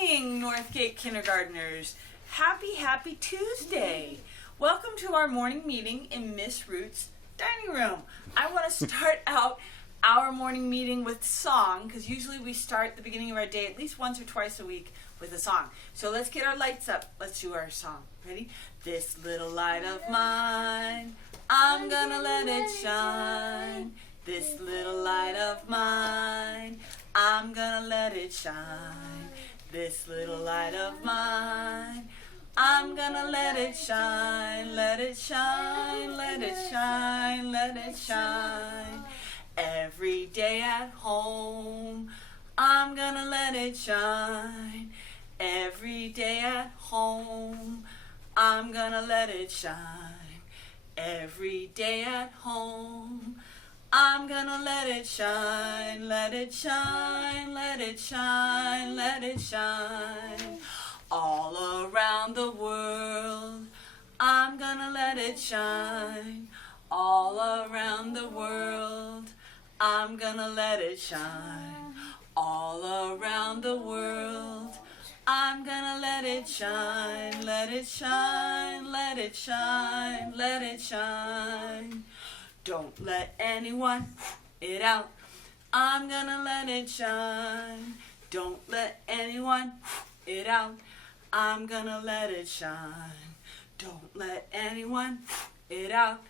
morning, Northgate kindergartners. Happy Tuesday. Welcome to our morning meeting in Miss Ruth's dining room. I want to start out our morning meeting with song, because usually we start the beginning of our day at least once or twice a week with a song. So let's get our lights up. Let's do our song. Ready? This little light of mine, I'm gonna let it shine. This little light of mine, I'm gonna let it shine. This little light of mine, I'm gonna let it shine. Let it shine, let it shine, let it shine. Every day at home, I'm gonna let it shine. Every day at home, I'm gonna let it shine. Every day at home, I'm gonna let it shine. Let it shine, let it shine, let it shine. All around the world, I'm gonna let it shine. All around the world, I'm gonna let it shine. All around the world, I'm gonna let it shine. Let it shine, let it shine, let it shine. Don't let anyone it out. I'm gonna let it shine. Don't let anyone it out. I'm gonna let it shine. Don't let anyone it out.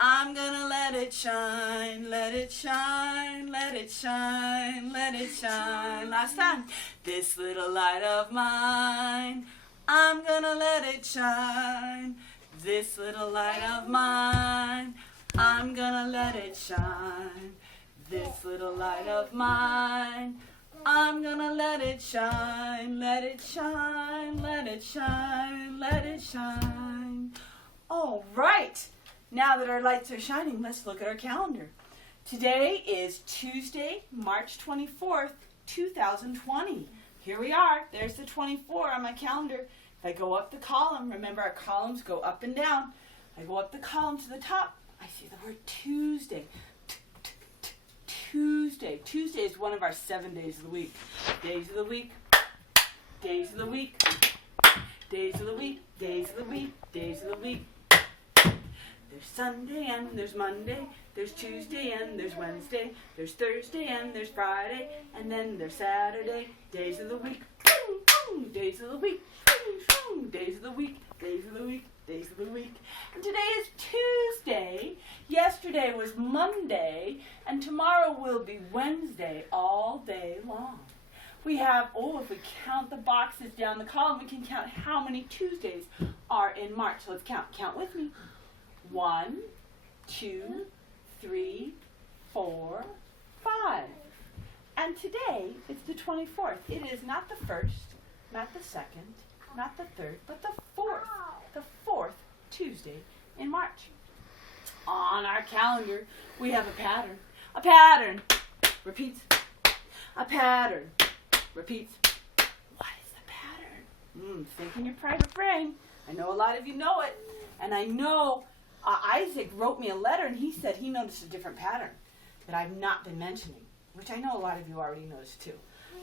I'm gonna let it shine. Let it shine, let it shine, let it shine. Last time. This little light of mine, I'm gonna let it shine. This little light of mine, I'm gonna let it shine. This little light of mine, I'm gonna let it shine. Let it shine, let it shine, let it shine. All right. Now that our lights are shining, let's look at our calendar. Today is Tuesday, March 24th, 2020. Here we are. There's the 24 on my calendar. If I go up the column, remember our columns go up and down. I go up the column to the top. I see the word Tuesday. Tuesday. Tuesday is one of our 7 days of the week. Days of the week. Days of the week. Days of the week. Days of the week. Days of the week. There's Sunday and there's Monday. There's Tuesday and there's Wednesday. There's Thursday and there's Friday. And then there's Saturday. Days of the week. Days of the week. Days of the week. Days of the week. Days of the week. And today is Tuesday. Yesterday was Monday. And tomorrow will be Wednesday all day long. We have, if we count the boxes down the column, we can count how many Tuesdays are in March. So let's count. Count with me. 1, 2, 3, 4, 5. And today is the 24th. It is not the 1st, not the 2nd, not the 3rd, but the 4th. The 4th Tuesday in March. On our calendar, we have a pattern. A pattern repeats. A pattern repeats. What is the pattern? Think in your private brain. I know a lot of you know it. And I know Isaac wrote me a letter, and he said he noticed a different pattern that I've not been mentioning, which I know a lot of you already noticed too.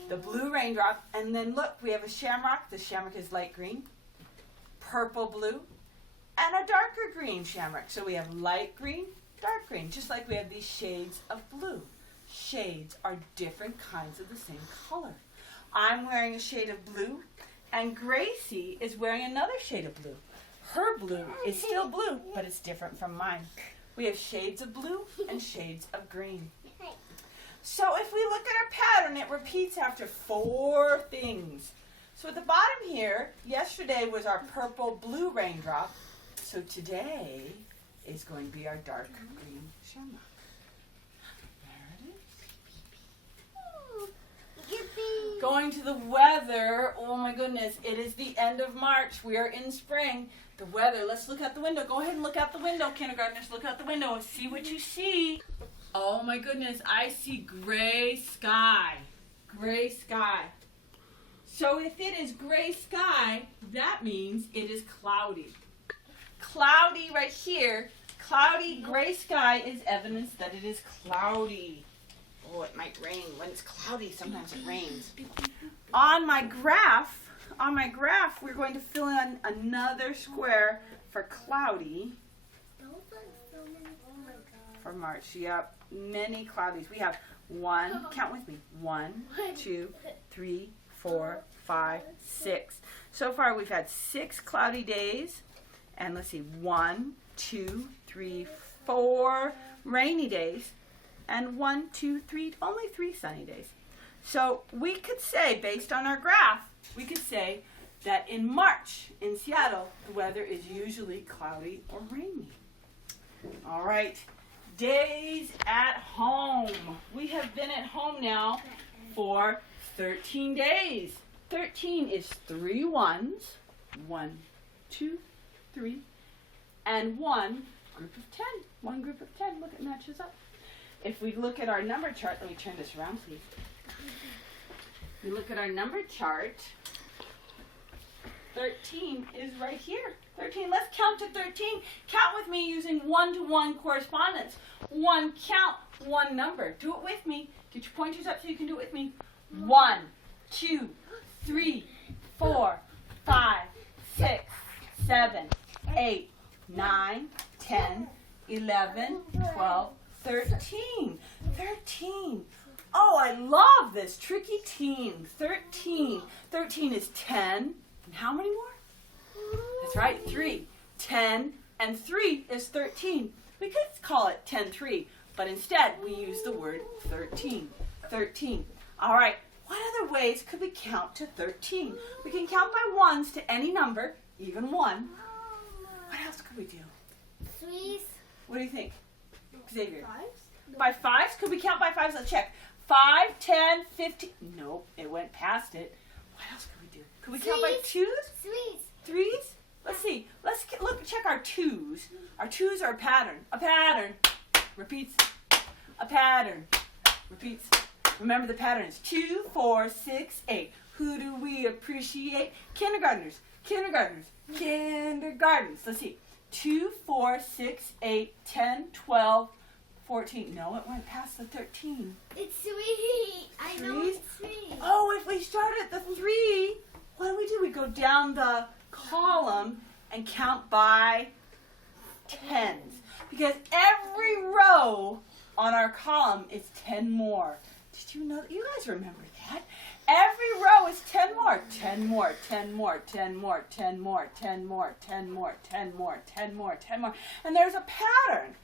The blue raindrop, and then look, we have a shamrock. The shamrock is light green, purple blue, and a darker green shamrock. So we have light green, dark green, just like we have these shades of blue. Shades are different kinds of the same color. I'm wearing a shade of blue, and Gracie is wearing another shade of blue. Her blue is still blue, but it's different from mine. We have shades of blue and shades of green. So if we look at our pattern, it repeats after 4 things. So at the bottom here, yesterday was our purple blue raindrop. So today is going to be our dark green shamrock. There it is. Yippee. Going to the weather. Oh my goodness, it is the end of March. We are in spring. The weather, let's look out the window. Go ahead and look out the window, kindergartners. Look out the window and see what you see. Oh my goodness, I see gray sky. Gray sky. So if it is gray sky, that means it is cloudy. Cloudy right here. Cloudy gray sky is evidence that it is cloudy. Oh, it might rain. When it's cloudy, sometimes it rains. On my graph, we're going to fill in another square for cloudy for March. Yep, many cloudies. We have one, count with me, 1, 2, 3, 4, 5, 6. So far we've had 6 cloudy days, and let's see, 1, 2, 3, 4 rainy days, and 1, 2, 3, only 3 sunny days. So we could say, based on our graph, we could say that in March in Seattle, the weather is usually cloudy or rainy. All right, days at home. We have been at home now for 13 days. 13 is 3 ones, 1, 2, 3, and 1 group of 10. 1 group of 10. Look, it matches up. If we look at our number chart, let me turn this around, please. We look at our number chart. 13 is right here. 13. Let's count to 13. Count with me using 1-to-1 correspondence. 1 count, 1 number. Do it with me. Get your pointers up so you can do it with me. 1, 2, 3, 4, 5, 6, 7, 8, 9, 10, 11, 12, 13. 13. Oh, I love this. Tricky teen. 13. 13 is 10. And how many more? That's right, 3. 10 and 3 is 13. We could call it 10-3, but instead we use the word 13. 13. All right, what other ways could we count to 13? We can count by ones to any number, even 1. What else could we do? 3s. What do you think, Xavier? 5s? By 5s? Could we count by 5s? Let's check. 5, 10, 15. Nope, it went past it. What else could we do? Could we count by 2s? 3s. 3s? Let's see. Let's look. Check our 2s. Our 2s are a pattern. A pattern repeats. A pattern repeats. Remember the pattern is 2, 4, 6, 8. Who do we appreciate? Kindergartners. Kindergartners. Kindergartens. Let's see. 2, 4, 6, 8, 10, 12, 14. No, it went past the 13. It's 3. I know Threes? it's 3. Oh, if we start at the 3, what do? We go down the column and count by 10s. Because every row on our column is 10 more. Did you know that? You guys remember that? Every row is 10 more. 10 more, 10 more, 10 more, 10 more, 10 more, 10 more, 10 more, 10 more, 10 more. And there's a pattern.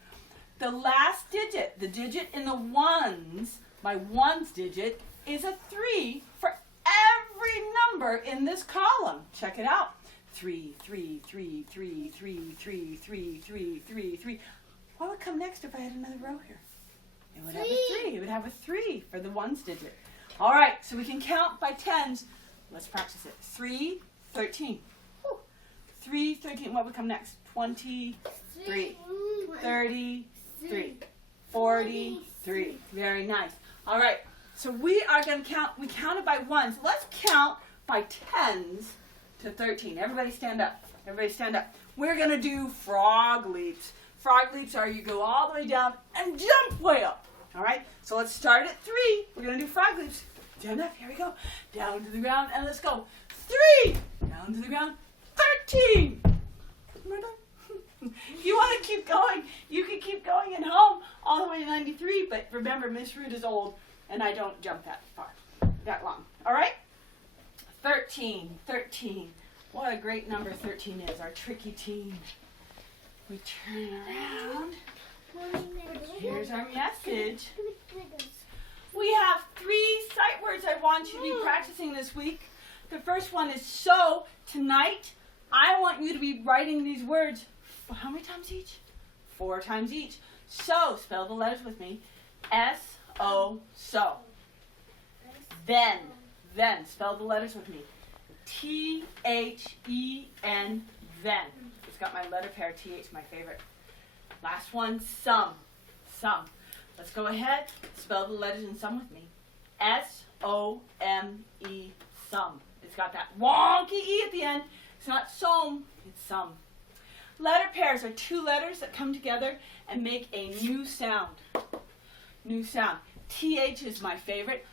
The last digit, the digit in the ones, my ones digit, is a 3 for every number in this column. Check it out. 3, 3, 3, 3, 3, 3, 3, 3, 3, 3. What would come next if I had another row here? It would have a 3. It would have a 3 for the ones digit. All right, so we can count by 10s. Let's practice it. 3, 13. Whew. 3, 13. What would come next? 23, 33, 43. Very nice. All right, so we are going to count. We counted by ones. Let's count by 10s to 13. Everybody stand up. Everybody stand up. We're going to do frog leaps. Frog leaps are you go all the way down and jump way up. All right, so let's start at 3. We're going to do frog leaps. Stand up. Here we go. Down to the ground, and let's go. 3. Down to the ground. 13. We're done. If you want to keep going, you can keep going at home all the way to 93, but remember, Miss Root is old, and I don't jump that far, that long. All right? 13. 13. What a great number 13 is, our tricky teen. We turn around. Here's our message. We have 3 sight words I want you to be practicing this week. The first one is so. Tonight, I want you to be writing these words. How many times each? 4 times each. So, spell the letters with me. S-O, so. Then, spell the letters with me. T-H-E-N, then. It's got my letter pair, T-H, my favorite. Last one, some. Some. Let's go ahead, spell the letters in sum with me. S-O-M-E, some. It's got that wonky E at the end. It's not som, it's some. Letter pairs are 2 letters that come together and make a new sound. New sound. TH is my favorite.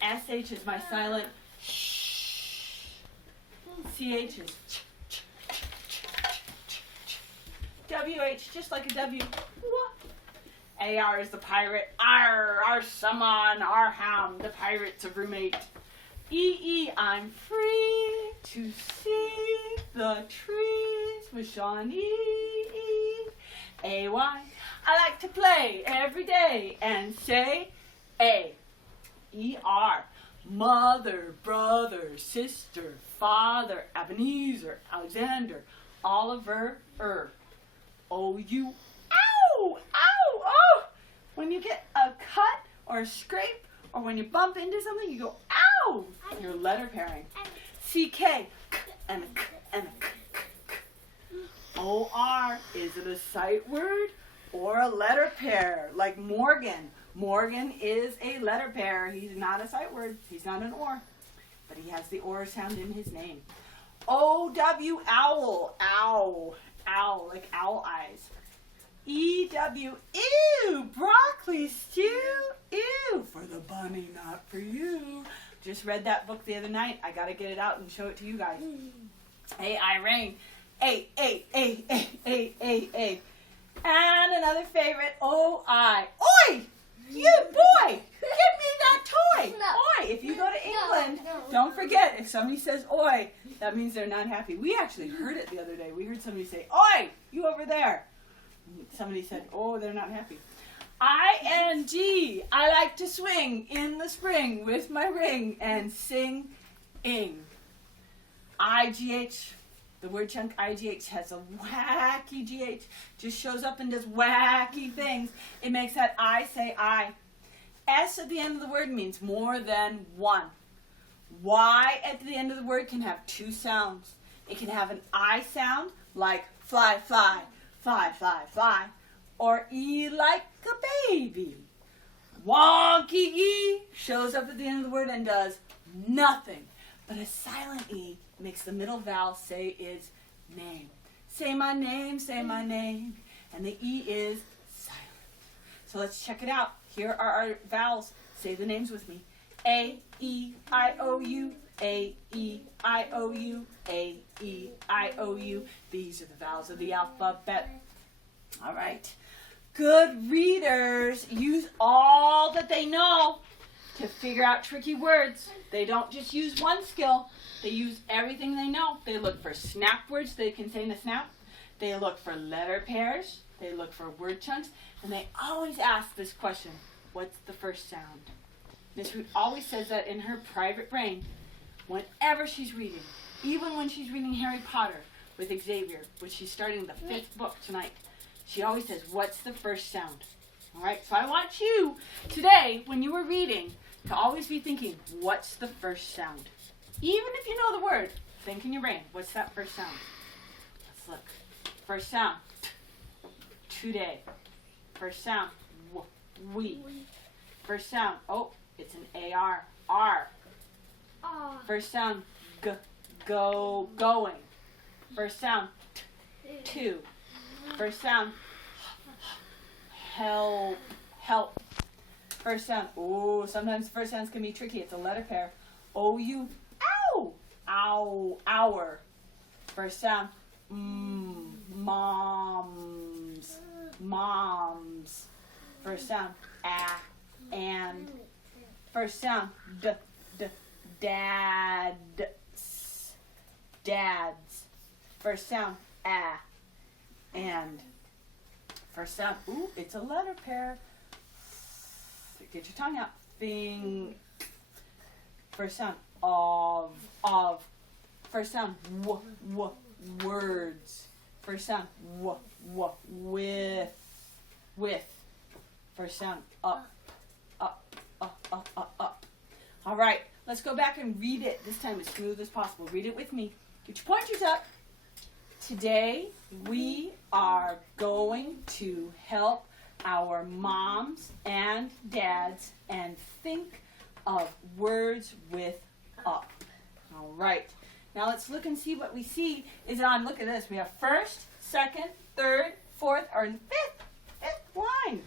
SH is my silent. Shh. CH is ch, ch, ch, ch, ch, ch. WH, just like a W. What? AR is the pirate. Our summon, our hound, the pirate's a roommate. EE, I'm free to see the trees with Sean E. AY, I like to play every day and say A. ER, mother, brother, sister, father, Ebenezer, Alexander, Oliver, OU, ow, ow, oh! When you get a cut or a scrape or when you bump into something, you go, ow! You're letter pairing. CK, k and a k and a k, k, k. OR, is it a sight word or a letter pair? Like Morgan. Morgan is a letter pair. He's not a sight word. He's not an or. But he has the or sound in his name. OW, owl. Ow. Owl, like owl eyes. EW, ew, broccoli stew, ew, for the bunny, not for you. Just read that book the other night. I gotta get it out and show it to you guys. AI rain, A. And another favorite, OI. Oi! You boy! Give me that toy! No. Oi! If you go to England, No. don't forget, if somebody says oi, that means they're not happy. We actually heard it the other day. We heard somebody say, oi! You over there. Somebody said, oh, they're not happy. ING, I like to swing in the spring with my ring and sing-ing. IGH, the word chunk IGH has a wacky GH, just shows up and does wacky things. It makes that I say I. S at the end of the word means more than one. Y at the end of the word can have two sounds. It can have an I sound like fly, fly, fly, fly, fly, or E like a baby. Wonky E shows up at the end of the word and does nothing. But a silent E makes the middle vowel say its name. Say my name, and the E is silent. So let's check it out. Here are our vowels. Say the names with me. A, E, I, O, U, A, E, I, O, U, A, E, I, O, U. These are the vowels of the alphabet. All right. Good readers use all that they know to figure out tricky words. They don't just use one skill. They use everything they know. They look for snap words they can say in a snap. They look for letter pairs. They look for word chunks. And they always ask this question, what's the first sound? Miss Root always says that in her private brain whenever she's reading. Even when she's reading Harry Potter with Xavier, which she's starting the 5th book tonight. She always says, what's the first sound? All right, so I want you today, when you were reading, to always be thinking, what's the first sound? Even if you know the word, think in your brain, what's that first sound? Let's look. First sound, today. First sound, we. First sound, oh, it's an AR, R. First sound, going. First sound, to. First sound, help. First sound, oh, sometimes first sounds can be tricky. It's a letter pair. O-U, ow, hour. First sound, moms. First sound, and. First sound, dads. First sound, and. First sound, ooh, it's a letter pair. Get your tongue out. Thing. First sound, of. First sound, words. First sound, with. First sound, up. All right, let's go back and read it this time as smooth as possible. Read it with me. Get your pointers up. Today, we are going to help our moms and dads and think of words with up. All right. Now let's look and see what we see is on. Look at this. We have first, second, third, fourth, or fifth line.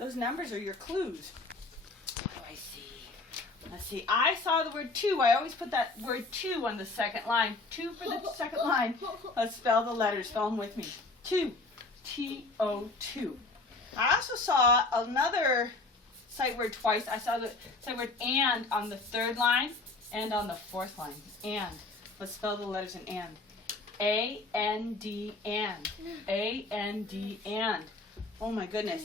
Those numbers are your clues. What do I see? Let's see. I saw the word two. I always put that word two on the second line. Two for the second line. Let's spell the letters. Spell them with me. Two. T-O-2. I also saw another sight word twice. I saw the sight word and on the third line and on the fourth line. And. Let's spell the letters in and. A-N-D and. A-N-D and. Oh my goodness.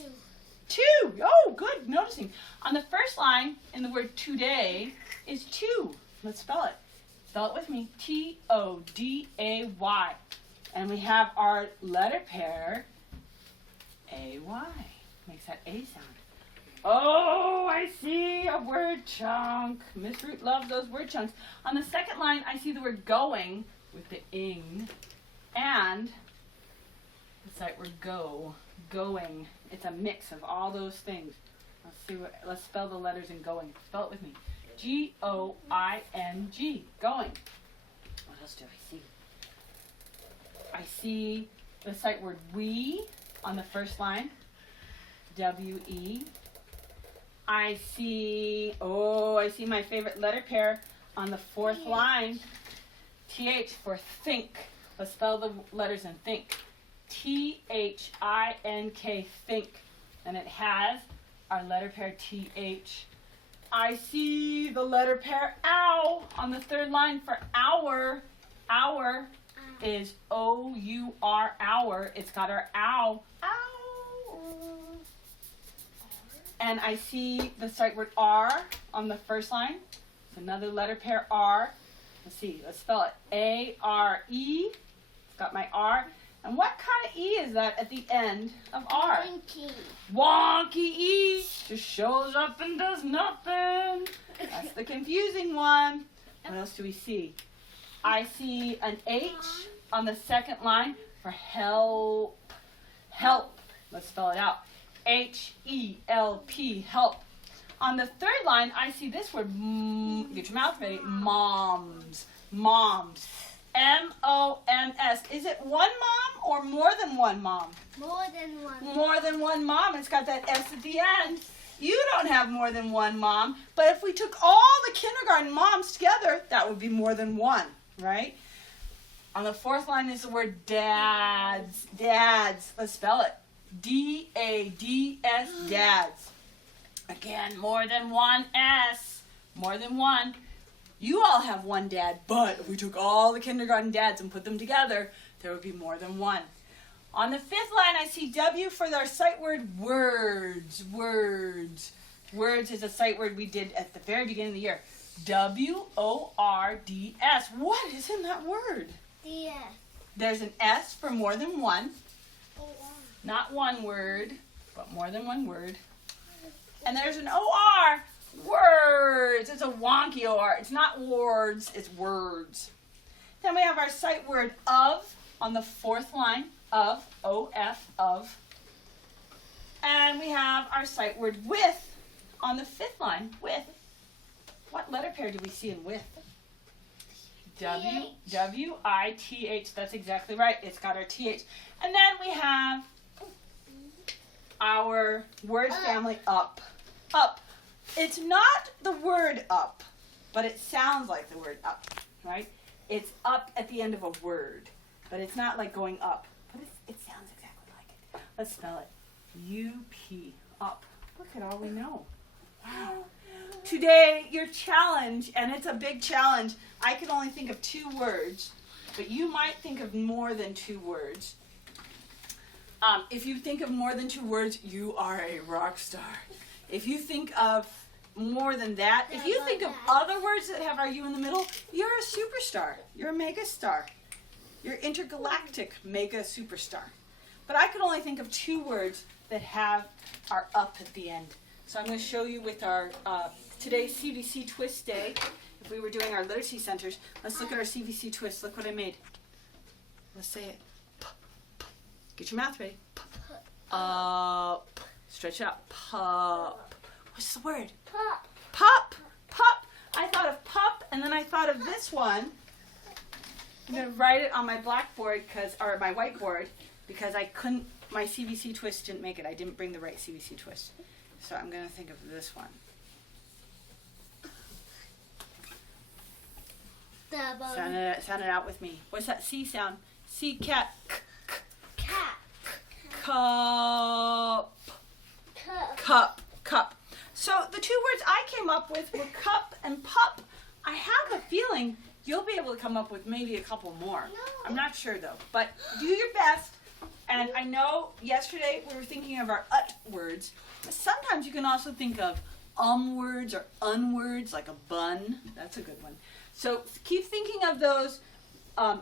Two. Oh, good. Noticing. On the first line in the word today is two. Let's spell it. Spell it with me. T-O-D-A-Y. And we have our letter pair, A-Y. Makes that A sound. Oh, I see a word chunk. Miss Root loves those word chunks. On the second line, I see the word going with the ing. And the sight word go. Going. It's a mix of all those things. Let's spell the letters in going. Spell it with me. G-O-I-N-G. Going. What else do I see? I see the sight word we on the first line. W-E. I see my favorite letter pair on the fourth line. T-H for think. Let's spell the letters in think. T-H-I-N-K, think. And it has our letter pair T-H. I see the letter pair ow on the third line for hour. Hour is O-U-R, hour. It's got our ow. Ow. And I see the sight word R on the first line. It's another letter pair R. Let's see. Let's spell it. A-R-E. It's got my R. And what kind of E is that at the end of R? Wonky. Wonky E. Just shows up and does nothing. That's the confusing one. What else do we see? I see an H on the second line for help. Help. Let's spell it out. H-E-L-P, help. On the third line, I see this word, get your mouth ready, moms. Moms. M-O-M-S. Is it one mom or more than one mom? More than one. More than one mom. It's got that S at the end. You don't have more than one mom, but if we took all the kindergarten moms together, that would be more than one, right? On the fourth line is the word dads. Dads. Let's spell it. D-A-D-S, dads. Again, more than one S. More than one. You all have one dad, but if we took all the kindergarten dads and put them together, there would be more than one. On the fifth line, I see W for our sight word words. Words. Words is a sight word we did at the very beginning of the year. W-O-R-D-S. What is in that word? D-S. There's an S for more than one. O-R. Not one word, but more than one word. And there's an O-R. Words. It's a wonky O-R. It's not words, it's words. Then we have our sight word of on the fourth line. Of. O-F. Of. And we have our sight word with on the fifth line. With. What letter pair do we see in with? W. W-I-T-H. That's exactly right. It's got our T-H. And then we have our word family up. Up. It's not the word up, but it sounds like the word up, right? It's up at the end of a word, but it's not like going up, but it sounds exactly like it. Let's spell it. U-P, up. Look at all we know. Wow. Today, your challenge, and it's a big challenge, I can only think of 2 words, but you might think of more than 2 words. If you think of more than 2 words, you are a rock star. If you think of more than that, if you think of other words that have our U in the middle, you're a superstar. You're a mega star. You're intergalactic mega superstar. But I could only think of 2 words that have our up at the end. So I'm going to show you with our today's CVC twist day. If we were doing our literacy centers, let's look at our CVC twist. Look what I made. Let's say it. Get your mouth ready. Up. Stretch out. Pup. What's the word? Pop. Pup. Pup. I thought of pup, and then I thought of this one. I'm going to write it on my blackboard or my whiteboard because I couldn't my CVC twist didn't make it. I didn't bring the right CVC twist. So I'm going to think of this one. Double. Sound it out with me. What's that C sound? C, cat. Cat. Cup. Cup. Cup. Cup. So the two words I came up with were cup and pup. I have a feeling you'll be able to come up with maybe a couple more. No. I'm not sure though. But do your best. And I know yesterday we were thinking of our ut words. Sometimes you can also think of words or words, like a bun. That's a good one. So keep thinking of those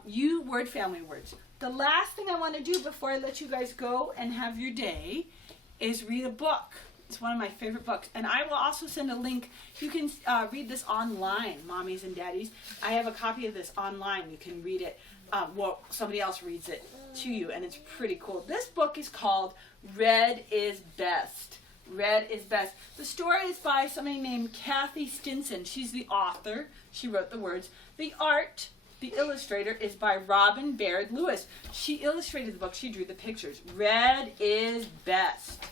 U word family words. The last thing I want to do before I let you guys go and have your day is read a book. It's one of my favorite books. And I will also send a link. You can read this online, mommies and daddies. I have a copy of this online. You can read it. Somebody else reads it to you, and it's pretty cool. This book is called Red is Best. Red is Best. The story is by somebody named Kathy Stinson. She's the author. She wrote the words. The art, the illustrator, is by Robin Baird Lewis. She illustrated the book. She drew the pictures. Red is Best.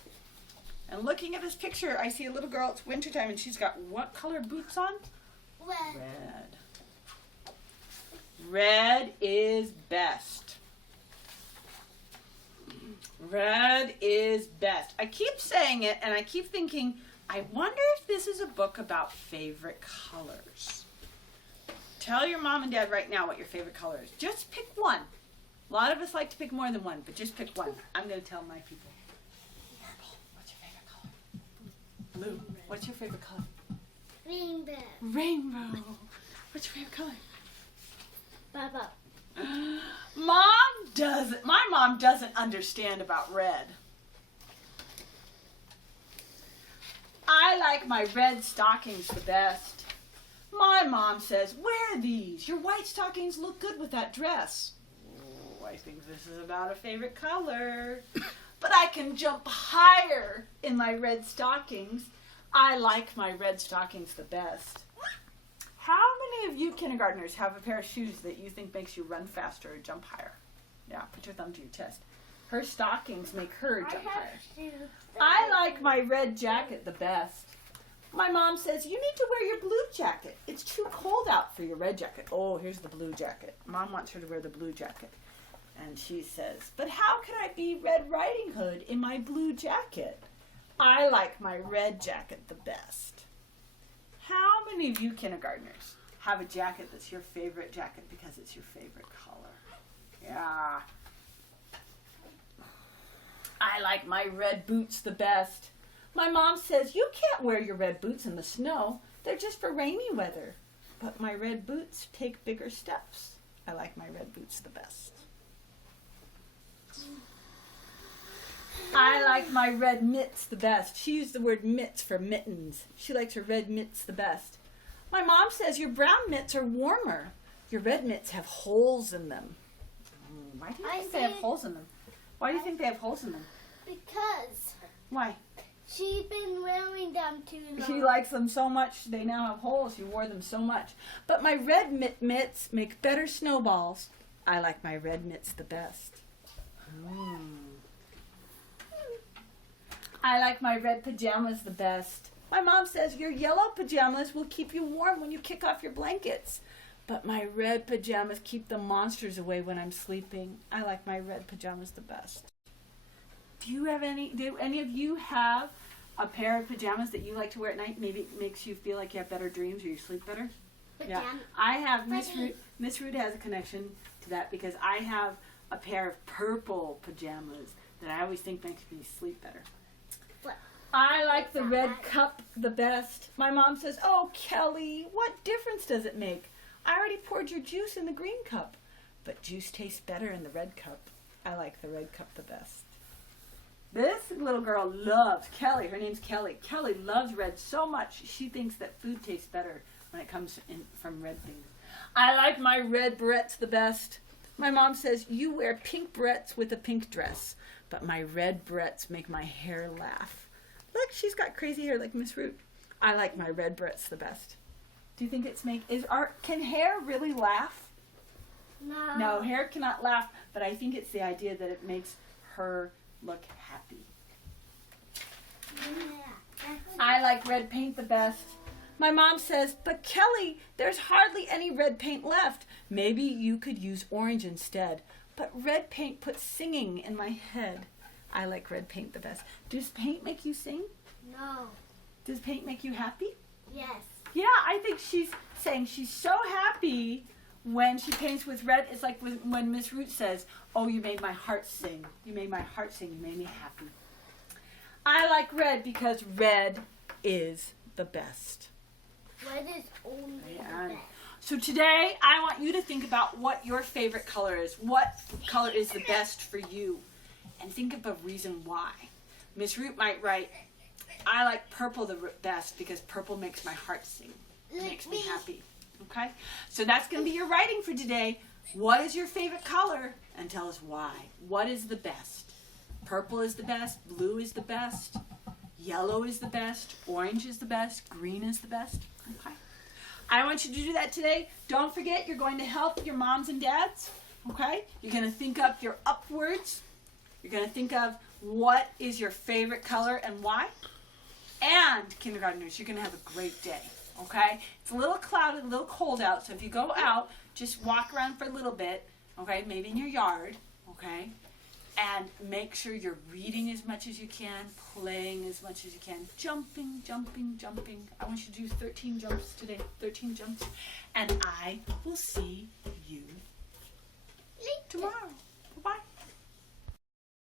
And looking at this picture, I see a little girl. It's wintertime, and she's got what color boots on? Red. Red. Red is best. Red is best. I keep saying it, and I keep thinking, I wonder if this is a book about favorite colors. Tell your mom and dad right now what your favorite color is. Just pick one. A lot of us like to pick more than one, but just pick one. I'm going to tell my people. Purple, what's your favorite color? Blue, what's your favorite color? Rainbow. Rainbow, what's your favorite color? Bubble. My mom doesn't understand about red. I like my red stockings the best. My mom says, wear these. Your white stockings look good with that dress. Oh, I think this is about a favorite color. But I can jump higher in my red stockings. I like my red stockings the best. How many of you kindergartners have a pair of shoes that you think makes you run faster or jump higher? Yeah, put your thumb to your chest. Her stockings make her jump higher. I like my red jacket the best. My mom says, you need to wear your blue jacket. It's too cold out for your red jacket. Oh, here's the blue jacket. Mom wants her to wear the blue jacket. And she says, but how can I be Red Riding Hood in my blue jacket? I like my red jacket the best. How many of you kindergartners have a jacket that's your favorite jacket because it's your favorite color? Yeah. I like my red boots the best. My mom says, you can't wear your red boots in the snow. They're just for rainy weather. But my red boots take bigger steps. I like my red boots the best. I like my red mitts the best. She used the word mitts for mittens. She likes her red mitts the best. My mom says your brown mitts are warmer. Your red mitts have holes in them. Why do you think they have holes in them? Why do you think they have holes in them? Because Why? she's been wearing them too long. She likes them so much, they now have holes. She wore them so much. But my red mitts make better snowballs. I like my red mitts the best. I like my red pajamas the best. My mom says your yellow pajamas will keep you warm when you kick off your blankets. But my red pajamas keep the monsters away when I'm sleeping. I like my red pajamas the best. Do any of you have a pair of pajamas that you like to wear at night? Maybe it makes you feel like you have better dreams or you sleep better? Yeah. I have, Miss Root has a connection to that because I have a pair of purple pajamas that I always think makes me sleep better. I like the red cup the best. My mom says, oh, Kelly, what difference does it make? I already poured your juice in the green cup, but juice tastes better in the red cup. I like the red cup the best. This little girl loves Kelly. Her name's Kelly. Kelly loves red so much she thinks that food tastes better when it comes in from red things. I like my red barrettes the best. My mom says, you wear pink barrettes with a pink dress, but my red barrettes make my hair laugh. Look, she's got crazy hair like Miss Root. I like my red barrettes the best. Do you think can hair really laugh? No. No, hair cannot laugh, but I think it's the idea that it makes her look happy. Yeah. I like red paint the best. My mom says, but Kelly, there's hardly any red paint left. Maybe you could use orange instead. But red paint puts singing in my head. I like red paint the best. Does paint make you sing? No. Does paint make you happy? Yes. Yeah, I think she's saying she's so happy when she paints with red. It's like when Miss Root says, oh, you made my heart sing. You made my heart sing. You made me happy. I like red because red is the best. Red is only Yeah. the best. So today, I want you to think about what your favorite color is. What color is the best for you? And think of a reason why. Miss Root might write, I like purple the best because purple makes my heart sing. It makes me happy. Okay? So that's going to be your writing for today. What is your favorite color? And tell us why. What is the best? Purple is the best. Blue is the best. Yellow is the best. Orange is the best. Green is the best. Okay? I want you to do that today. Don't forget, you're going to help your moms and dads. Okay? You're going to think up your upwards. You're going to think of what is your favorite color and why. And kindergartners, you're going to have a great day. Okay? It's a little cloudy, a little cold out. So if you go out, just walk around for a little bit. Okay? Maybe in your yard. Okay? And make sure you're reading as much as you can, playing as much as you can, jumping, jumping, jumping. I want you to do 13 jumps today, 13 jumps. And I will see you tomorrow.